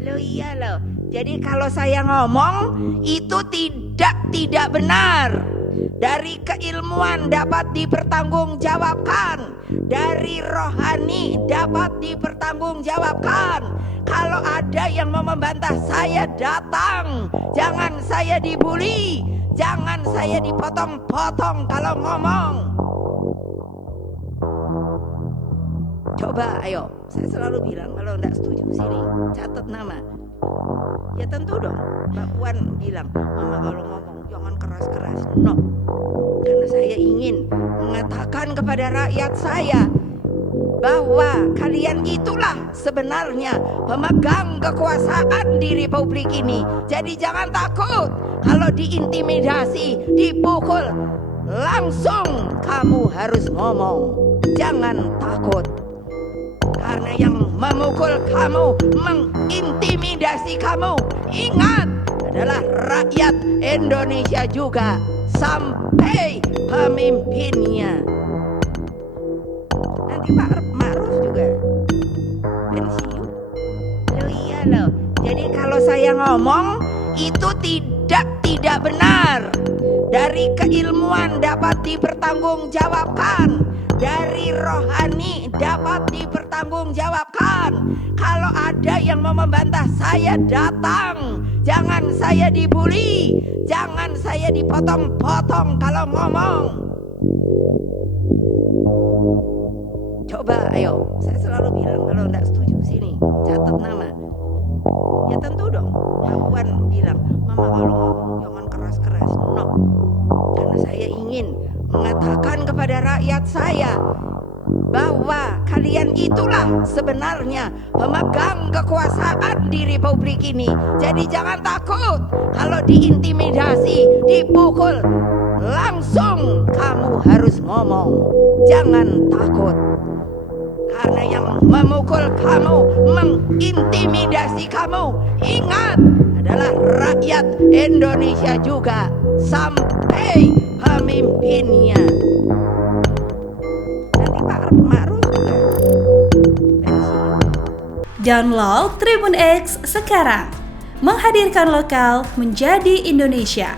Loh iya loh. Jadi kalau saya ngomong itu tidak benar. Dari keilmuan dapat dipertanggungjawabkan, dari rohani dapat dipertanggungjawabkan. Kalau ada yang mau membantah saya, datang. Jangan saya dibully, jangan saya dipotong-potong kalau ngomong. Coba ayo, saya selalu bilang kalau enggak setuju sini catat nama. Ya tentu dong, Mbak Puan bilang, Mama kalau ngomong jangan keras-keras. No, karena saya ingin mengatakan kepada rakyat saya bahwa kalian itulah sebenarnya pemegang kekuasaan di Republik ini. Jadi jangan takut kalau diintimidasi, dipukul, langsung kamu harus ngomong. Jangan takut. Karena yang memukul kamu, mengintimidasi kamu, ingat, adalah rakyat Indonesia juga, sampai pemimpinnya. Nanti Pak Ma'ruf juga pensiun. Loh iya loh. Jadi kalau saya ngomong itu tidak benar. Dari keilmuan dapat dipertanggungjawabkan, dari rohani dapat dipertanggungjawabkan. Kalau ada yang mau membantah saya, datang. Jangan saya dibully, jangan saya dipotong-potong kalau ngomong. Coba ayo, saya selalu bilang kalau enggak setuju sini catat nama. Ya tentu dong, Mbak Puan bilang, Mama kalau ngomong jangan keras-keras. No, karena saya ingin mengatakan kepada rakyat saya bahwa kalian itulah sebenarnya pemegang kekuasaan di Republik ini. Jadi jangan takut kalau diintimidasi, dipukul, langsung kamu harus ngomong. Jangan takut. Karena yang memukul kamu, mengintimidasi kamu, ingat, adalah rakyat Indonesia juga, sampai pemimpinnya. Nanti Pak Ma'ruf juga pensiun. Download Tribun X sekarang, menghadirkan lokal menjadi Indonesia.